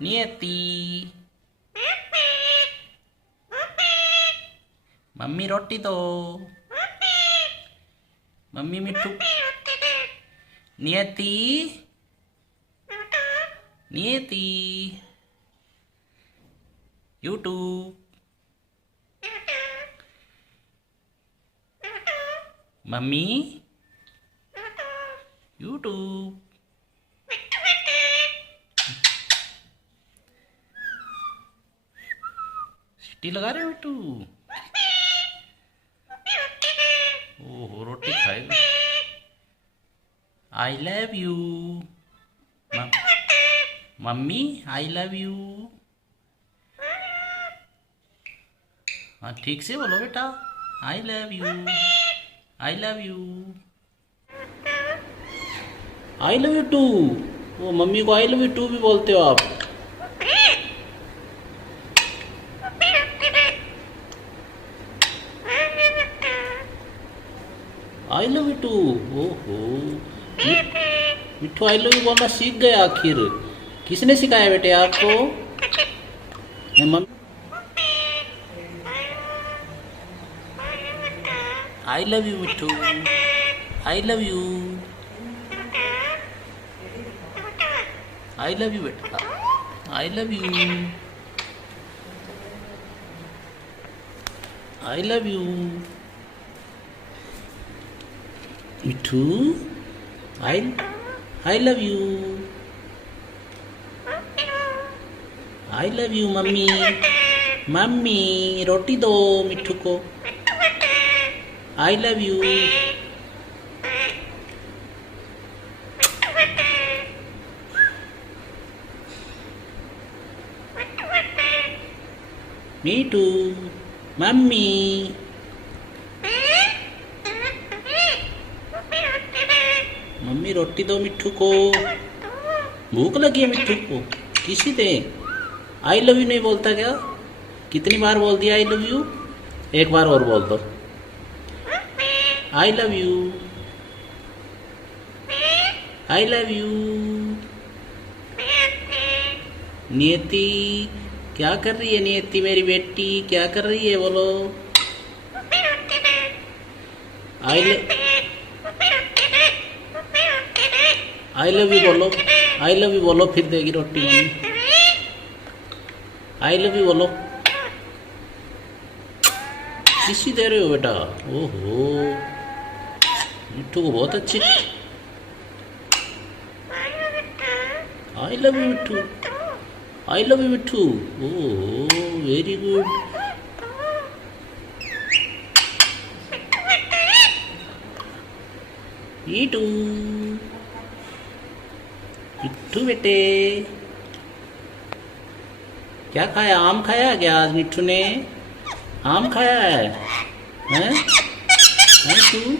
नियति। मम्मी रोटी दो। Mummy Mittu. Niyati. Niyati. YouTube. Mummy YouTube. सीटी लगा रहे हो मिट्टू? ओहो रोटी खाएगा। I love you. Mummy I love you. हाँ ठीक से बोलो बेटा। I love you. I love you. I love you too. वो मम्मी को आई लव यू टू भी बोलते हो आप? I love you too. ओहो मिट्टू आई लव यू बोलना सीख गए आखिर। किसने सिखाया बेटे आपको? Mummy. I love you Mittu. I love you. I love you बेटा। I love you. I love you Mittu. I love you. I love you mummy. Mummy रोटी दो मिट्टू को। I love you. Mittu. Mummy. Mummy रोटी दो मिट्टू को। भूख लगी है मिट्टू को। किसी दे। आई लव यू नहीं बोलता क्या? कितनी बार बोल दिया आई लव यू? एक बार और बोल दो। आई love you. I love you. नियति क्या कर रही है? नियति मेरी बेटी क्या कर रही है बोलो? आई लव यू बोलो। आई लव यू बोलो फिर देगी रोटी मम्मी। आई लव यू बोलो। किसी दे रहे हो बेटा? ओहो मिट्टू को बहुत अच्छी। I love you Mittu. I love you Mittu. Oh very good. Mittu. Mittu बेटे क्या खाया? आम खाया क्या आज मिट्टू ने? आम खाया है? हैं? हैं तू?